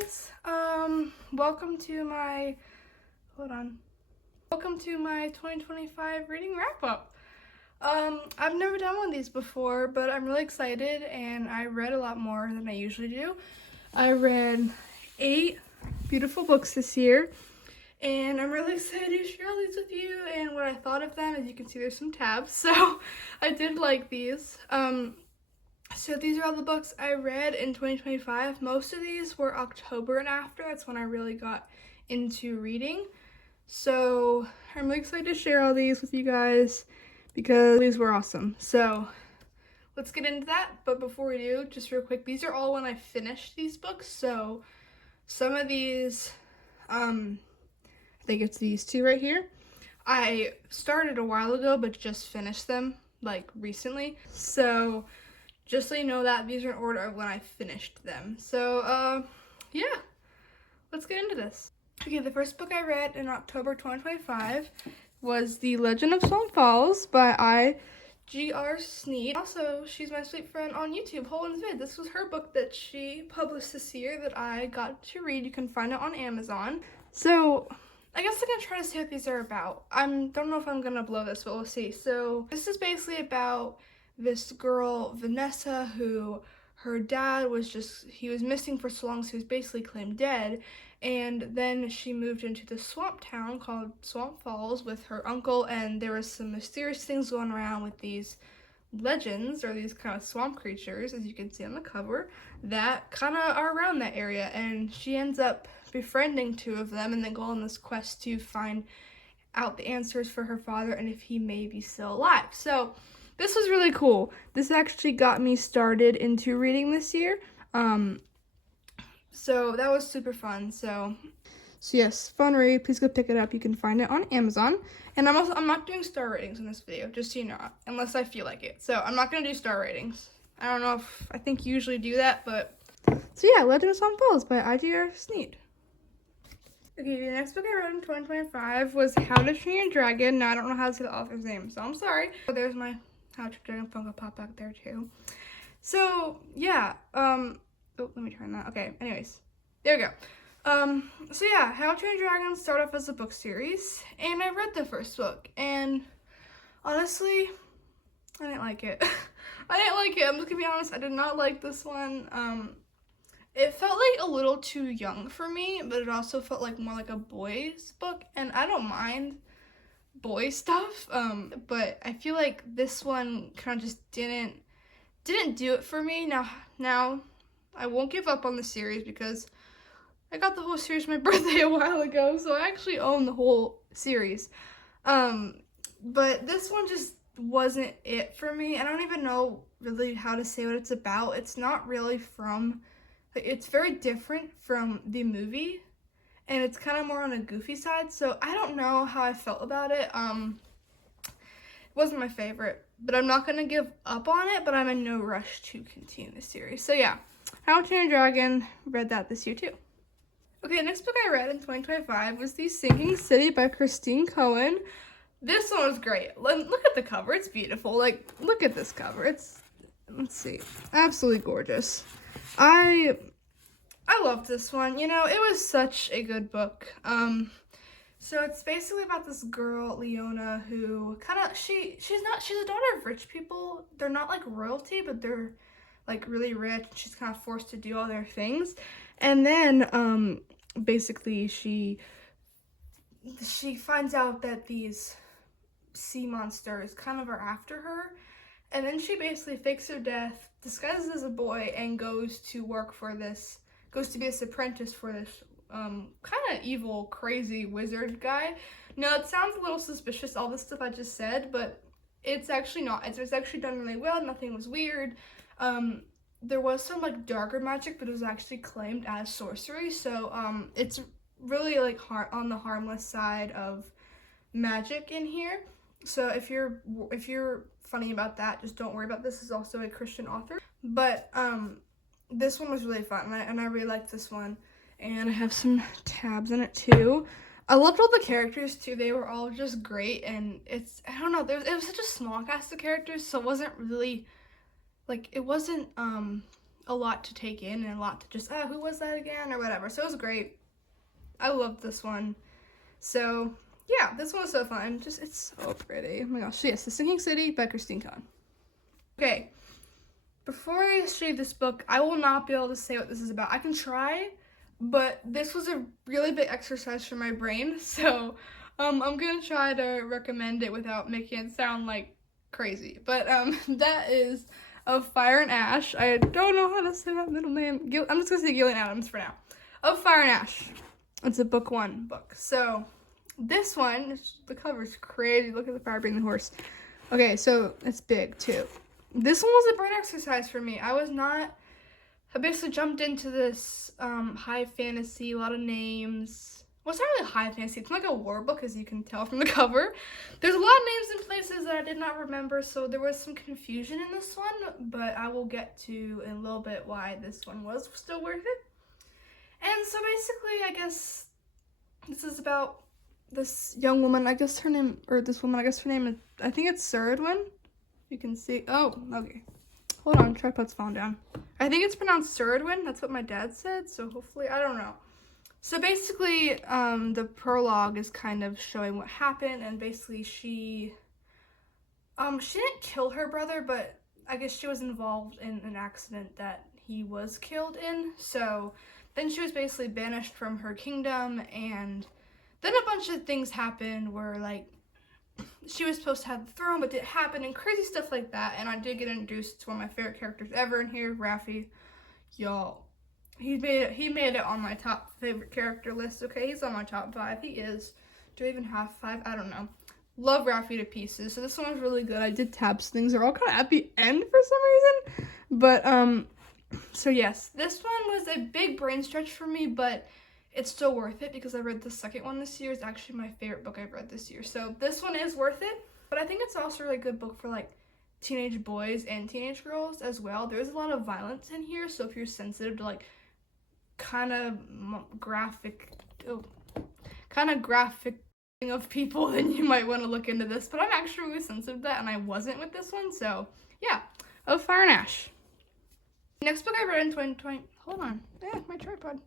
guys, welcome to my, welcome to my 2025 reading wrap up. I've never done one of these before, but I'm really excited and I read a lot more than I usually do. I read 8 beautiful books this year and I'm really excited to share all these with you and what I thought of them. As you can see, there's some tabs, so I did like these. So these are all the books I read in 2025. Most of these were October and after. That's when I really got into reading. So I'm really excited to share all these with you guys because these were awesome. So let's get into that. But before we do, just real quick, these are all when I finished these books. So some of these, I think it's these 2 right here. I started a while ago, but just finished them like recently. So just so you know that these are in order of when I finished them. So, yeah, let's get into this. Okay, the first book I read in October 2025 was The Legend of Swan Falls by I.G.R. Sneed. Also, she's my sweet friend on YouTube, Holden's Vid. This was her book that she published this year that I got to read. You can find it on Amazon. So, I guess I'm gonna try to say what these are about. Don't know if I'm gonna blow this, but we'll see. So, this is basically about this girl, Vanessa, who her dad was he was missing for so long, so he was basically claimed dead. And then she moved into the swamp town called Swamp Falls with her uncle, and there was some mysterious things going around with these legends, or these kind of swamp creatures, as you can see on the cover, that kind of are around that area. And she ends up befriending 2 of them and then go on this quest to find out the answers for her father and if he may be still alive. So this was really cool. This actually got me started into reading this year. So that was super fun. So yes, fun read. Please go pick it up. You can find it on Amazon. And I'm not doing star ratings in this video, just so you know, unless I feel like it. So I'm not gonna do star ratings. I don't know if I think you usually do that, but so yeah, Legend of Swan Falls by I.G.R. Sneed. Okay, the next book I read in 2025 was How to Train Your Dragon. Now I don't know how to say the author's name, so I'm sorry. So there's my How to Train Your Dragon Funko Pop back there too. So yeah, oh, let me turn that. Okay, anyways, there we go. So yeah, How to Train Your Dragon started off as a book series, and I read the first book, and honestly, I didn't like it. I didn't like it. I'm just gonna be honest. I did not like this one. It felt like a little too young for me, but it also felt like more like a boys book, and I don't mind boy stuff. But I feel like this one kind of just didn't do it for me. Now I won't give up on the series because I got the whole series for my birthday a while ago, so I actually own the whole series. But this one just wasn't it for me. I don't even know really how to say what it's about. It's not really it's very different from the movie, and it's kind of more on a goofy side, so I don't know how I felt about it. It wasn't my favorite, but I'm not going to give up on it, but I'm in no rush to continue the series. So yeah, How to Train Your Dragon, read that this year too. Okay, the next book I read in 2025 was The Sinking City by Christine Cohen. This one was great. Look at the cover. It's beautiful. Like, look at this cover. Let's see. Absolutely gorgeous. I loved this one. You know, it was such a good book. So it's basically about this girl, Leona, who she's a daughter of rich people. They're not like royalty, but they're like really rich. She's kind of forced to do all their things. And then, basically she finds out that these sea monsters kind of are after her. And then she basically fakes her death, disguises as a boy, and goes to be this apprentice for this kind of evil, crazy wizard guy. Now, it sounds a little suspicious, all this stuff I just said, but it's actually not. It's actually done really well. Nothing was weird. There was some like darker magic, but it was actually claimed as sorcery. So it's really like on the harmless side of magic in here. So if you're funny about that, just don't worry about this. This is also a Christian author. But this one was really fun, and I really liked this one. And I have some tabs in it too. I loved all the characters too. They were all just great, and I don't know, it was such a small cast of characters, so it wasn't really like, it wasn't a lot to take in and a lot to just, who was that again or whatever. So it was great. I loved this one. So yeah, this one was so fun. Just, it's so pretty. Oh my gosh. So yes, The Sinking City by Christine Kahn. Okay, before I show you this book, I will not be able to say what this is about. I can try, but this was a really big exercise for my brain. So I'm gonna try to recommend it without making it sound like crazy. But that is Of Fire and Ash. I don't know how to say that middle name. I'm just gonna say Gillian Adams for now. Of Fire and Ash. It's a book 1 book. So this one, the cover's crazy. Look at the fire breathing horse. Okay, so it's big too. This one was a brain exercise for me. I basically jumped into this high fantasy, a lot of names. Well, it's not really high fantasy. It's like a war book, as you can tell from the cover. There's a lot of names and places that I did not remember, so there was some confusion in this one, but I will get to in a little bit why this one was still worth it. And so basically, I guess this is about this young woman, I think it's Ceridwen. You can see, oh, okay. Hold on, tripod's falling down. I think it's pronounced Ceridwen, that's what my dad said, so hopefully, I don't know. So basically, the prologue is kind of showing what happened, and basically she didn't kill her brother, but I guess she was involved in an accident that he was killed in, so then she was basically banished from her kingdom, and then a bunch of things happened where, like, she was supposed to have the throne, but didn't happen, and crazy stuff like that. And I did get introduced to one of my favorite characters ever in here, Raffi. Y'all, he made it on my top favorite character list. Okay, he's on my top 5. He is. Do I even have 5? I don't know. Love Raffi to pieces. So this one was really good. I did tabs. Things are all kind of at the end for some reason. But so yes, this one was a big brain stretch for me, but it's still worth it because I read the second one this year. It's actually my favorite book I've read this year. So this one is worth it, but I think it's also a really good book for like teenage boys and teenage girls as well. There's a lot of violence in here, so if you're sensitive to like kind of graphic of people, then you might want to look into this. But I'm actually really sensitive to that, and I wasn't with this one, so yeah. Of Fire and Ash. Next book I read in 2020. Hold on. Yeah, my tripod.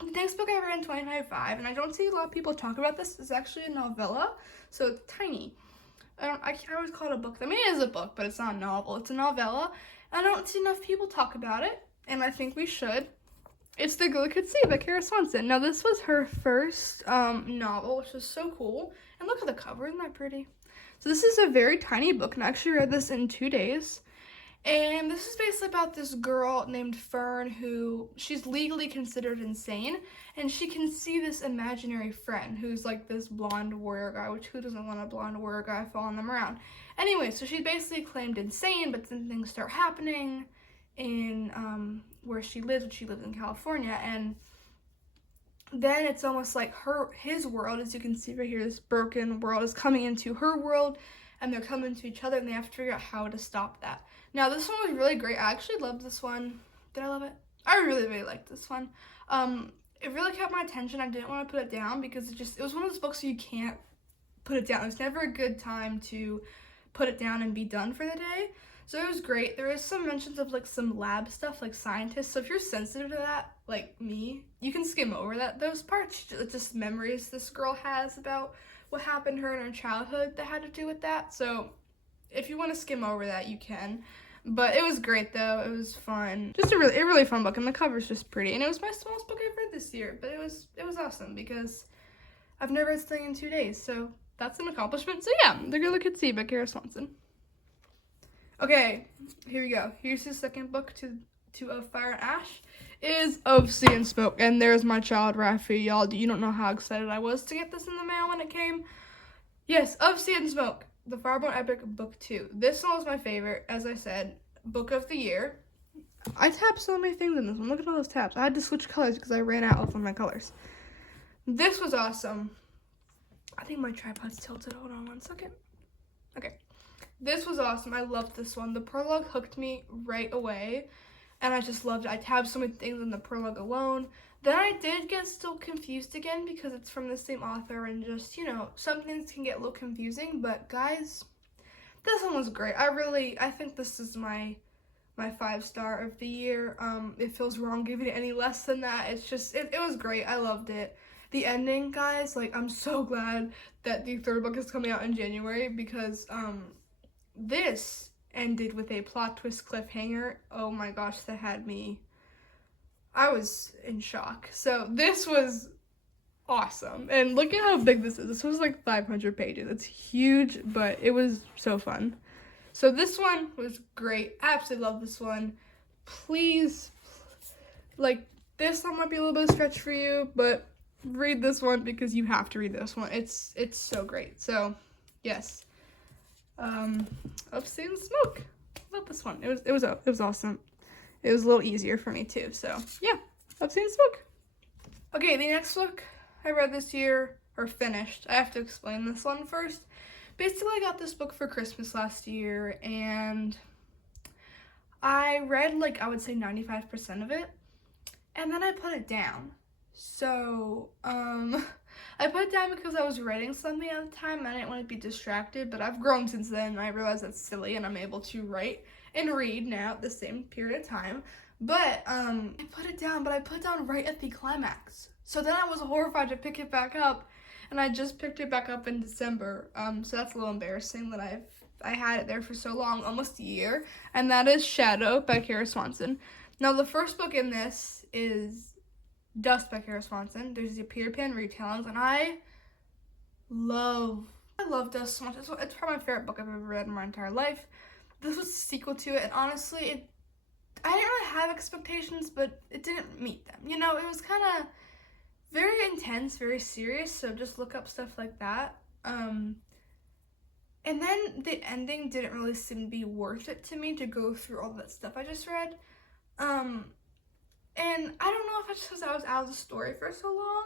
The next book I read in 2025, and I don't see a lot of people talk about this, is actually a novella, so it's tiny. I can't always call it a book. I mean, it is a book, but it's not a novel. It's a novella. I don't see enough people talk about it, and I think we should. It's The Girl Who Could See by Kara Swanson. Now, this was her first novel, which is so cool. And look at the cover. Isn't that pretty? So this is a very tiny book, and I actually read this in 2 days. And this is basically about this girl named Fern who, she's legally considered insane, and she can see this imaginary friend who's like this blonde warrior guy, which who doesn't want a blonde warrior guy following them around? Anyway, so she's basically claimed insane, but then things start happening in where she lives, which she lives in California, and then it's almost like his world, as you can see right here, this broken world is coming into her world, and they're coming into each other, and they have to figure out how to stop that. Now, this one was really great. I actually loved this one. Did I love it? I really, really liked this one. It really kept my attention. I didn't want to put it down because it was one of those books where you can't put it down. It's never a good time to put it down and be done for the day. So it was great. There is some mentions of like some lab stuff, like scientists. So if you're sensitive to that, like me, you can skim over those parts. Just memories this girl has about what happened to her in her childhood that had to do with that. So if you want to skim over that, you can. But it was great though. It was fun. Just a really fun book, and the cover's just pretty. And it was my smallest book I've read this year, but it was awesome because I've never read something in 2 days, so that's an accomplishment. So yeah, The Girl Who Could See by Kara Swanson. Okay, here we go. Here's the second book to Of Fire and Ash. Is Of Sea and Smoke, and there's my child Raffi. Y'all, you don't know how excited I was to get this in the mail when it came. Yes, Of Sea and Smoke. The Fireborn Epic Book 2. This one was my favorite, as I said, book of the year. I tapped so many things in this one. Look at all those tabs. I had to switch colors because I ran out of my colors. This was awesome. I think my tripod's tilted. Hold on 1 second. Okay. This was awesome. I loved this one. The prologue hooked me right away, and I just loved it. I tabbed so many things in the prologue alone. Then I did get still confused again because it's from the same author, and just, some things can get a little confusing, but guys, this one was great. I think this is my my 5-star of the year. It feels wrong giving it any less than that. It's just, it was great. I loved it. The ending, guys, like, I'm so glad that the 3rd book is coming out in January, because this ended with a plot twist cliffhanger. Oh my gosh, that had me, I was in shock. So this was awesome. And look at how big this is. This was like 500 pages. It's huge, but it was so fun. So this one was great. I absolutely love this one. Please, like, this one might be a little bit of a stretch for you, but read this one because you have to read this one. It's so great. So, yes. Obsidian Smoke. Love this one. It was awesome. It was a little easier for me too. So, yeah. Obsidian Smoke. Okay, the next book I read this year, or finished. I have to explain this one first. Basically, I got this book for Christmas last year, and I read, like, I would say 95% of it, and then I put it down. So, I put it down because I was writing something at the time, and I didn't want to be distracted, but I've grown since then, and I realized that's silly, and I'm able to write and read now at the same period of time. But, I put it down, but I put it down right at the climax. So then I was horrified to pick it back up, and I just picked it back up in December. So that's a little embarrassing that I had it there for so long, almost a year. And that is Shadow by Kara Swanson. Now, the first book in this is Dust by Kara Swanson. There's the Peter Pan retellings, and I love Dust so much. It's probably my favorite book I've ever read in my entire life. This was a sequel to it, and honestly, I didn't really have expectations, but it didn't meet them. You know, it was kind of very intense, very serious, so just look up stuff like that. And then the ending didn't really seem to be worth it to me to go through all that stuff I just read. And I don't know if it's just because I was out of the story for so long.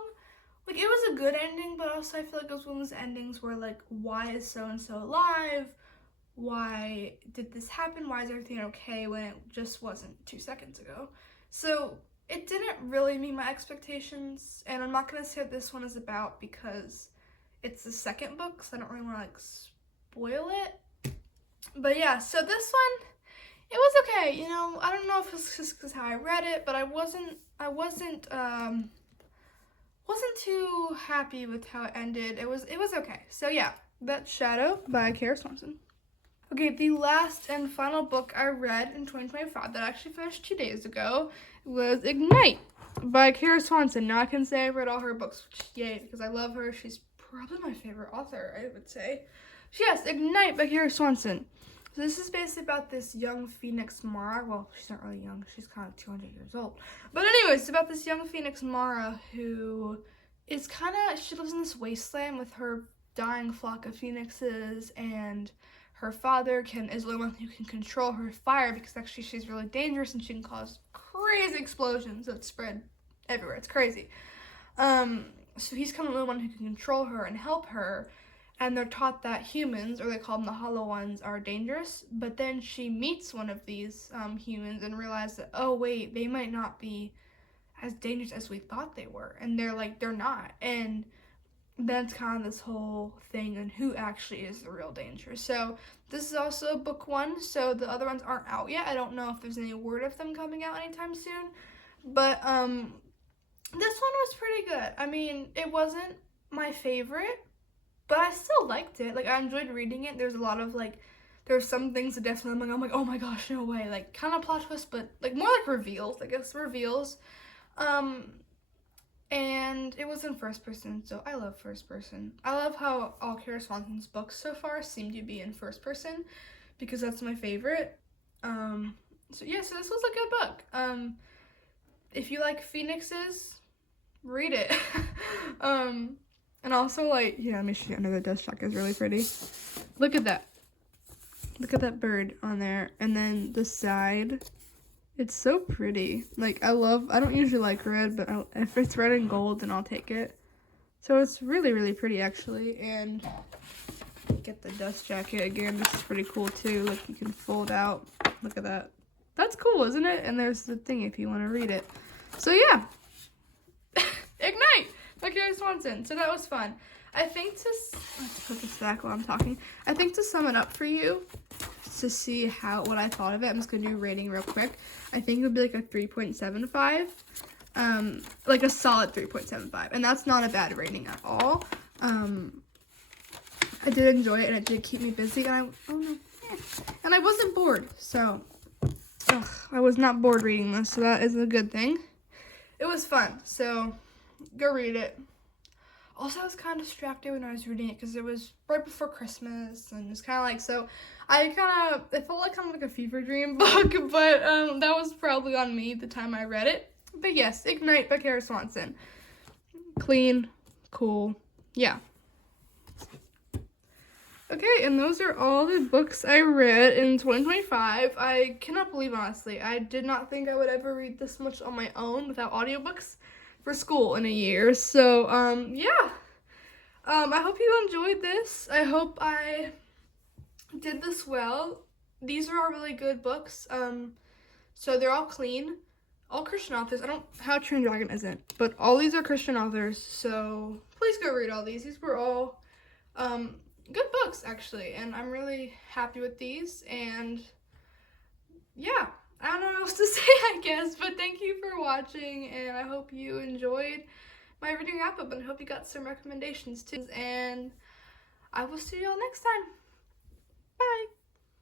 Like, it was a good ending, but also I feel like it was one of those endings where, like, why is so-and-so alive? Why did this happen? Why is everything okay when it just wasn't 2 seconds ago? So it didn't really meet my expectations, and I'm not going to say what this one is about because it's the second book, so I don't really want to, like, spoil it. But yeah, so this one, it was okay, you know. I don't know if it's just because how I read it, but I wasn't too happy with how it ended. It was okay. So yeah, that's Shadow by Kara Swanson. Okay, the last and final book I read in 2025 that I actually finished 2 days ago was Ignite by Kara Swanson. Now I can say I've read all her books, which yay, because I love her. She's probably my favorite author, I would say. So yes, Ignite by Kara Swanson. So this is basically about this young Phoenix Mara. Well, she's not really young. She's kind of 200 years old. But anyways, it's about this young Phoenix Mara who is she lives in this wasteland with her dying flock of phoenixes, and her father is the only one who can control her fire because actually she's really dangerous and she can cause crazy explosions that spread everywhere. It's crazy. So he's kind of the only one who can control her and help her. And they're taught that humans, or they call them the Hollow Ones, are dangerous. But then she meets one of these humans and realizes that, oh wait, they might not be as dangerous as we thought they were. And they're not. And then it's kind of this whole thing on who actually is the real danger. So this is also book 1, so the other ones aren't out yet. I don't know if there's any word of them coming out anytime soon. But this one was pretty good. I mean, it wasn't my favorite, but I still liked it. Like, I enjoyed reading it. There's a lot of, like, there's some things that definitely I'm like, oh my gosh, no way. Like, kind of plot twist, but, like, more like reveals. I guess reveals. And it was in first person, so I love first person. I love how all Kara Swanson's books so far seem to be in first person, because that's my favorite. So yeah, so this was a good book. If you like phoenixes, read it. And also, like, yeah, let me show you another dust jack is really pretty. Look at that. Look at that bird on there. And then the side. It's so pretty. Like, I don't usually like red, but if it's red and gold, then I'll take it. So it's really, really pretty, actually. And get the dust jacket again. This is pretty cool, too. Like, you can fold out. Look at that. That's cool, isn't it? And there's the thing if you want to read it. So, yeah. Ignite by Kara Swanson. So that was fun. I think let's put this back while I'm talking. I think to sum it up for you, to see what I thought of it, I'm just gonna do a rating real quick. I think it would be like a 3.75, like a solid 3.75, and that's not a bad rating at all. I did enjoy it, and it did keep me busy, and I wasn't bored, so I was not bored reading this, so that is a good thing. It was fun, so go read it. Also, I was kind of distracted when I was reading it because it was right before Christmas, and it's kind of like, so it felt like kind of like a fever dream book, but that was probably on me the time I read it. But yes, Ignite by Kara Swanson. Clean, cool, yeah. Okay, and those are all the books I read in 2025. I cannot believe, honestly, I did not think I would ever read this much on my own without audiobooks for school in a year. So, yeah. I hope you enjoyed this. I hope I did this well. These are all really good books. So they're all clean. All Christian authors. How Train Dragon isn't, but all these are Christian authors. So please go read all these. These were all, good books, actually, and I'm really happy with these, and yeah, I don't know what else to say, I guess, but thank you for watching, and I hope you enjoyed my reading wrap-up, and I hope you got some recommendations too, and I will see you all next time. Bye!